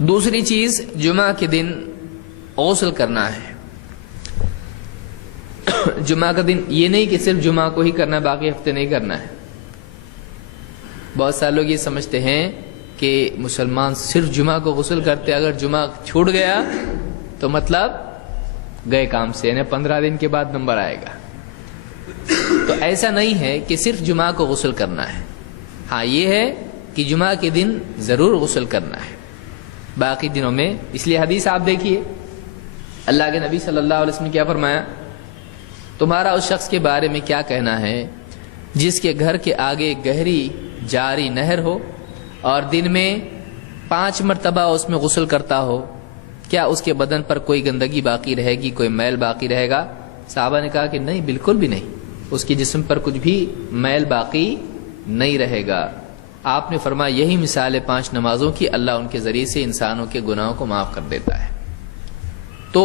دوسری چیز جمعہ کے دن غسل کرنا ہے. جمعہ کا دن یہ نہیں کہ صرف جمعہ کو ہی کرنا ہے، باقی ہفتے نہیں کرنا ہے. بہت سارے لوگ یہ سمجھتے ہیں کہ مسلمان صرف جمعہ کو غسل کرتے، اگر جمعہ چھوٹ گیا تو مطلب گئے کام سے، یعنی 15 دن کے بعد نمبر آئے گا. تو ایسا نہیں ہے کہ صرف جمعہ کو غسل کرنا ہے. ہاں یہ ہے کہ جمعہ کے دن ضرور غسل کرنا ہے، باقی دنوں میں. اس لیے حدیث آپ دیکھیے، اللہ کے نبی صلی اللہ علیہ وسلم نے کیا فرمایا؟ تمہارا اس شخص کے بارے میں کیا کہنا ہے جس کے گھر کے آگے گہری جاری نہر ہو اور دن میں 5 مرتبہ اس میں غسل کرتا ہو، کیا اس کے بدن پر کوئی گندگی باقی رہے گی، کوئی میل باقی رہے گا؟ صحابہ نے کہا کہ نہیں، بالکل بھی نہیں، اس کے جسم پر کچھ بھی میل باقی نہیں رہے گا. آپ نے فرمایا یہی مثال ہے 5 نمازوں کی، اللہ ان کے ذریعے سے انسانوں کے گناہوں کو معاف کر دیتا ہے. تو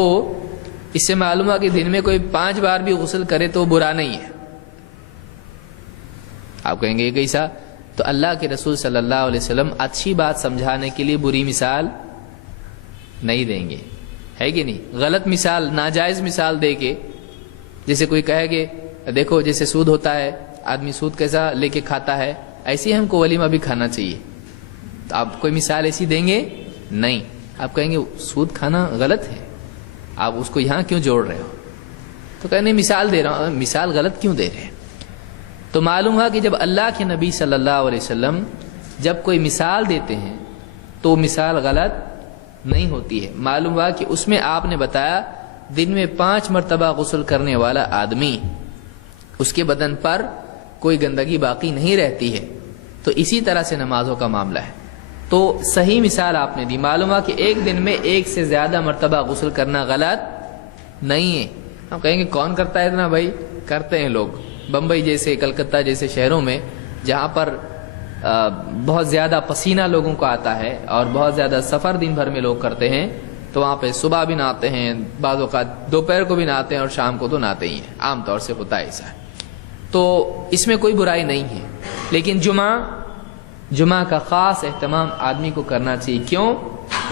اس سے معلوم ہے کہ دن میں کوئی 5 بار بھی غسل کرے تو برا نہیں ہے. آپ کہیں گے یہ کیسا؟ تو اللہ کے رسول صلی اللہ علیہ وسلم اچھی بات سمجھانے کے لیے بری مثال نہیں دیں گے، ہے کہ نہیں؟ غلط مثال، ناجائز مثال دے کے، جیسے کوئی کہے کہ دیکھو جیسے سود ہوتا ہے، آدمی سود کیسا لے کے کھاتا ہے، ایسے ہی ہم کو ولیمہ بھی کھانا چاہیے. تو آپ کوئی مثال ایسی دیں گے نہیں. آپ کہیں گے سود کھانا غلط ہے، آپ اس کو یہاں کیوں جوڑ رہے ہو؟ تو کہنے مثال دے رہا ہوں. مثال غلط کیوں دے رہے ہیں؟ تو معلوم ہوا کہ جب اللہ کے نبی صلی اللہ علیہ وسلم جب کوئی مثال دیتے ہیں تو وہ مثال غلط نہیں ہوتی ہے. معلوم ہوا کہ اس میں آپ نے بتایا دن میں 5 مرتبہ غسل کرنے والا آدمی، اس کے بدن پر کوئی گندگی باقی نہیں رہتی ہے. تو اسی طرح سے نمازوں کا معاملہ ہے. تو صحیح مثال آپ نے دی. معلوم ہوا کہ ایک دن میں 1 سے زیادہ مرتبہ غسل کرنا غلط نہیں ہے. ہم کہیں گے کون کرتا ہے اتنا؟ بھائی کرتے ہیں لوگ. بمبئی جیسے، کلکتہ جیسے شہروں میں جہاں پر بہت زیادہ پسینہ لوگوں کو آتا ہے اور بہت زیادہ سفر دن بھر میں لوگ کرتے ہیں، تو وہاں پہ صبح بھی نہاتے ہیں، بعض اوقات دوپہر کو بھی نہاتے ہیں اور شام کو تو نہاتے ہی ہیں. عام طور سے ہوتا ہے ایسا. تو اس میں کوئی برائی نہیں ہے. لیکن جمعہ کا خاص اہتمام آدمی کو کرنا چاہیے. کیوں؟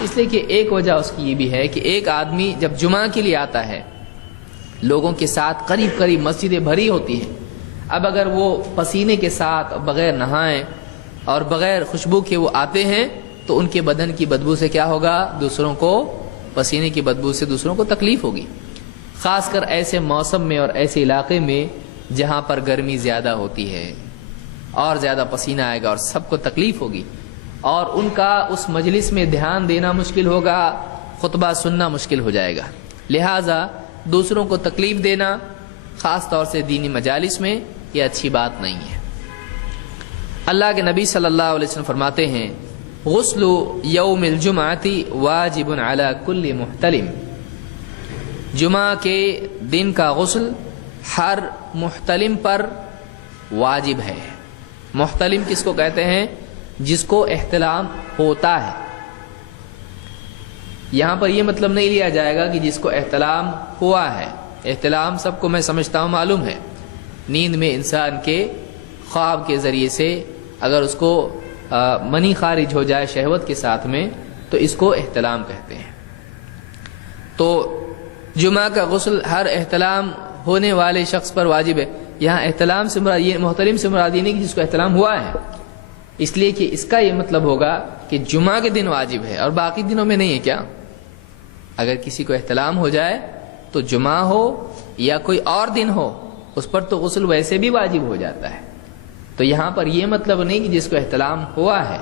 اس لیے کہ ایک وجہ اس کی یہ بھی ہے کہ ایک آدمی جب جمعہ کے لیے آتا ہے، لوگوں کے ساتھ قریب قریب مسجدیں بھری ہوتی ہیں. اب اگر وہ پسینے کے ساتھ بغیر نہائیں اور بغیر خوشبو کے وہ آتے ہیں تو ان کے بدن کی بدبو سے کیا ہوگا؟ دوسروں کو، پسینے کی بدبو سے دوسروں کو تکلیف ہوگی. خاص کر ایسے موسم میں اور ایسے علاقے میں جہاں پر گرمی زیادہ ہوتی ہے اور زیادہ پسینہ آئے گا اور سب کو تکلیف ہوگی، اور ان کا اس مجلس میں دھیان دینا مشکل ہوگا، خطبہ سننا مشکل ہو جائے گا. لہٰذا دوسروں کو تکلیف دینا خاص طور سے دینی مجالس میں یہ اچھی بات نہیں ہے. اللہ کے نبی صلی اللہ علیہ وسلم فرماتے ہیں غسل یوم الجمعۃ واجب علی کل محتلم. جمعہ کے دن کا غسل ہر محتلم پر واجب ہے. محتلم کس کو کہتے ہیں؟ جس کو احتلام ہوتا ہے. یہاں پر یہ مطلب نہیں لیا جائے گا کہ جس کو احتلام ہوا ہے. احتلام سب کو میں سمجھتا ہوں معلوم ہے، نیند میں انسان کے خواب کے ذریعے سے اگر اس کو منی خارج ہو جائے شہوت کے ساتھ میں تو اس کو احتلام کہتے ہیں. تو جمعہ کا غسل ہر احتلام ہونے والے شخص پر واجب ہے. یہاں احتلام سے مراد یہ، محتلم سے مراد یہ نہیں کہ جس کو احتلام ہوا ہے، اس لیے کہ اس کا یہ مطلب ہوگا کہ جمعہ کے دن واجب ہے اور باقی دنوں میں نہیں ہے. کیا اگر کسی کو احتلام ہو جائے تو جمعہ ہو یا کوئی اور دن ہو اس پر تو غسل ویسے بھی واجب ہو جاتا ہے. تو یہاں پر یہ مطلب نہیں کہ جس کو احتلام ہوا ہے،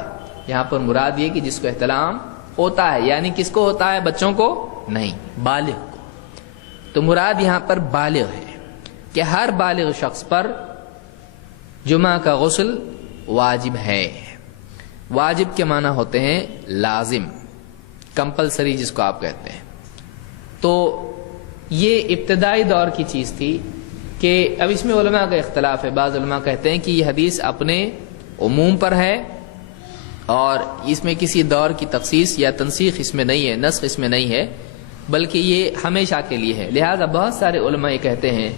یہاں پر مراد یہ کہ جس کو احتلام ہوتا ہے. یعنی کس کو ہوتا ہے؟ بچوں کو نہیں، بالغ کو. تو مراد یہاں پر بالغ ہے کہ ہر بالغ شخص پر جمعہ کا غسل واجب ہے. واجب کے معنی ہوتے ہیں لازم، کمپلسری جس کو آپ کہتے ہیں. تو یہ ابتدائی دور کی چیز تھی کہ اب اس میں علماء کا اختلاف ہے. بعض علماء کہتے ہیں کہ یہ حدیث اپنے عموم پر ہے اور اس میں کسی دور کی تخصیص یا تنسیخ اس میں نہیں ہے، نسخ اس میں نہیں ہے، بلکہ یہ ہمیشہ کے لیے ہے. لہذا بہت سارے علماء یہ کہتے ہیں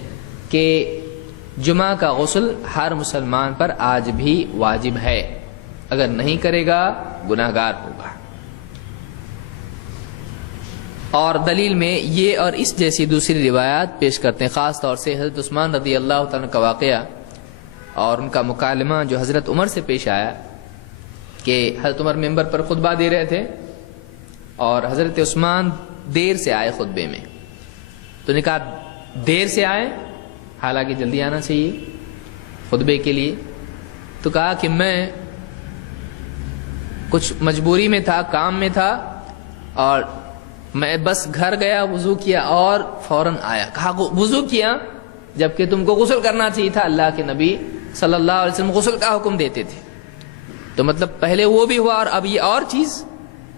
کہ جمعہ کا غسل ہر مسلمان پر آج بھی واجب ہے. اگر نہیں کرے گا گناہگار ہوگا. اور دلیل میں یہ اور اس جیسی دوسری روایات پیش کرتے ہیں، خاص طور سے حضرت عثمان رضی اللہ تعالیٰ کا واقعہ اور ان کا مکالمہ جو حضرت عمر سے پیش آیا کہ حضرت عمر ممبر پر خطبہ دے رہے تھے اور حضرت عثمان دیر سے آئے خطبے میں، تو نے کہا دیر سے آئے حالانکہ جلدی آنا چاہیے خطبے کے لیے، تو کہا کہ میں کچھ مجبوری میں تھا، کام میں تھا، اور میں بس گھر گیا، وضو کیا اور فوراً آیا۔ کہا وضو کیا جبکہ تم کو غسل کرنا چاہیے تھا، اللہ کے نبی صلی اللہ علیہ وسلم غسل کا حکم دیتے تھے، تو مطلب پہلے وہ بھی ہوا اور اب یہ اور چیز،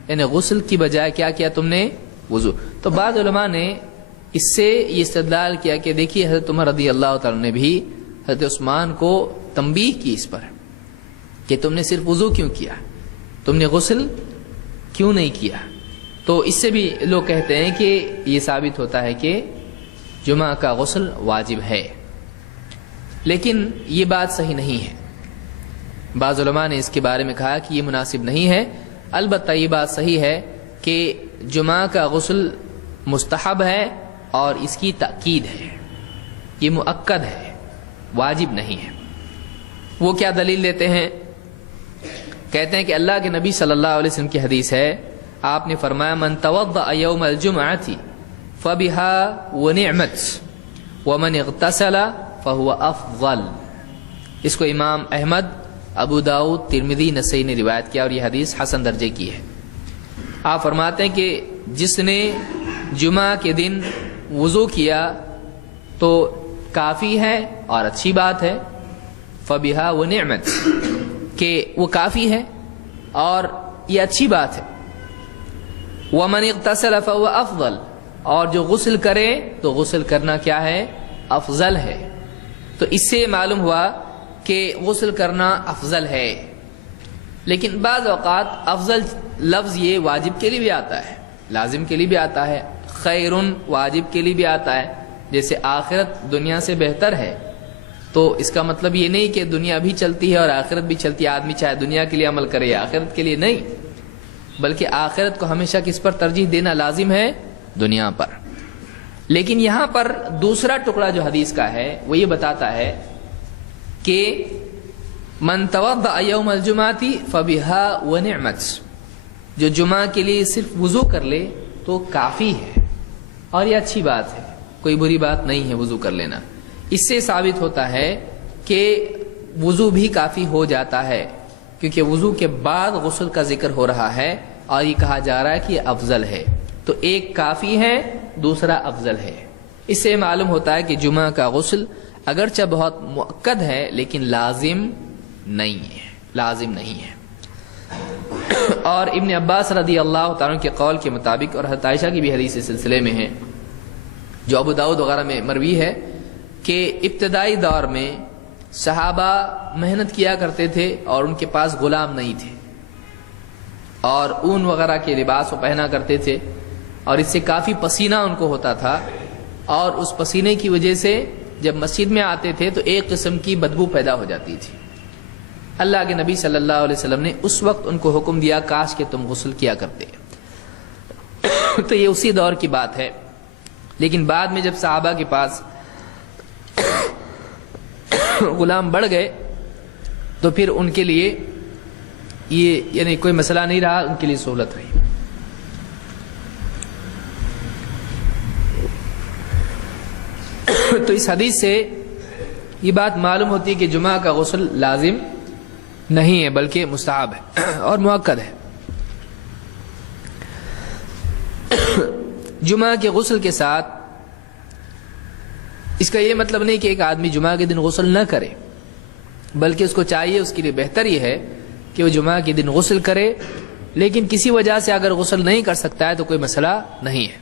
یعنی غسل کی بجائے کیا کیا تم نے؟ وضو۔ تو بعض علماء نے اس سے یہ استدلال کیا کہ دیکھیے حضرت عمر رضی اللہ تعالیٰ نے بھی حضرت عثمان کو تنبیہ کی اس پر کہ تم نے صرف وضو کیوں کیا، تم نے غسل کیوں نہیں کیا۔ تو اس سے بھی لوگ کہتے ہیں کہ یہ ثابت ہوتا ہے کہ جمعہ کا غسل واجب ہے، لیکن یہ بات صحیح نہیں ہے۔ بعض علماء نے اس کے بارے میں کہا کہ یہ مناسب نہیں ہے، البتہ یہ بات صحیح ہے کہ جمعہ کا غسل مستحب ہے اور اس کی تاکید ہے، یہ مؤکد ہے، واجب نہیں ہے۔ وہ کیا دلیل دیتے ہیں؟ کہتے ہیں کہ اللہ کے نبی صلی اللہ علیہ وسلم کی حدیث ہے، آپ نے فرمایا من توضأ یوم الجمعۃ فبها ونعمت ومن اغتسل فهو افضل۔ اس کو امام احمد، ابو داؤد، ترمذی، نسائی نے روایت کیا اور یہ حدیث حسن درجے کی ہے۔ آپ فرماتے ہیں کہ جس نے جمعہ کے دن وضو کیا تو کافی ہے اور اچھی بات ہے، فبہا ونعمت، کہ وہ کافی ہے اور یہ اچھی بات ہے، ومن اغتسل فهو افضل، اور جو غسل کرے تو غسل کرنا کیا ہے؟ افضل ہے۔ تو اس سے معلوم ہوا کہ غسل کرنا افضل ہے، لیکن بعض اوقات افضل لفظ یہ واجب کے لیے بھی آتا ہے، لازم کے لیے بھی آتا ہے، خیرن واجب کے لیے بھی آتا ہے، جیسے آخرت دنیا سے بہتر ہے، تو اس کا مطلب یہ نہیں کہ دنیا بھی چلتی ہے اور آخرت بھی چلتی ہے، آدمی چاہے دنیا کے لیے عمل کرے یا آخرت کے لیے، نہیں، بلکہ آخرت کو ہمیشہ کس پر ترجیح دینا لازم ہے؟ دنیا پر۔ لیکن یہاں پر دوسرا ٹکڑا جو حدیث کا ہے وہ یہ بتاتا ہے کہ من توضأ یوم الجمعۃ فبہا ونعمت، جو جمعہ کے لیے صرف وضو کر لے تو کافی ہے اور یہ اچھی بات ہے، کوئی بری بات نہیں ہے وضو کر لینا۔ اس سے ثابت ہوتا ہے کہ وضو بھی کافی ہو جاتا ہے، کیونکہ وضو کے بعد غسل کا ذکر ہو رہا ہے اور یہ کہا جا رہا ہے کہ یہ افضل ہے، تو ایک کافی ہے، دوسرا افضل ہے۔ اس سے معلوم ہوتا ہے کہ جمعہ کا غسل اگرچہ بہت مؤکد ہے لیکن لازم نہیں ہے، لازم نہیں ہے۔ اور ابن عباس رضی اللہ تعالیٰ کے قول کے مطابق، اور حضرت عائشہ کی بھی حدیث اس سلسلے میں ہے جو ابو داؤد وغیرہ میں مروی ہے، کہ ابتدائی دور میں صحابہ محنت کیا کرتے تھے اور ان کے پاس غلام نہیں تھے، اور اون وغیرہ کے لباس وہ پہنا کرتے تھے، اور اس سے کافی پسینہ ان کو ہوتا تھا، اور اس پسینے کی وجہ سے جب مسجد میں آتے تھے تو ایک قسم کی بدبو پیدا ہو جاتی تھی۔ اللہ کے نبی صلی اللہ علیہ وسلم نے اس وقت ان کو حکم دیا کاش کہ تم غسل کیا کرتے۔ تو یہ اسی دور کی بات ہے، لیکن بعد میں جب صحابہ کے پاس غلام بڑھ گئے تو پھر ان کے لیے یہ یعنی کوئی مسئلہ نہیں رہا، ان کے لیے سہولت رہی۔ تو اس حدیث سے یہ بات معلوم ہوتی ہے کہ جمعہ کا غسل لازم نہیں ہے بلکہ مستحب ہے اور مؤکد ہے۔ جمعہ کے غسل کے ساتھ اس کا یہ مطلب نہیں کہ ایک آدمی جمعہ کے دن غسل نہ کرے، بلکہ اس کو چاہیے، اس کے لیے بہتر یہ ہے کہ وہ جمعہ کے دن غسل کرے، لیکن کسی وجہ سے اگر غسل نہیں کر سکتا ہے تو کوئی مسئلہ نہیں ہے۔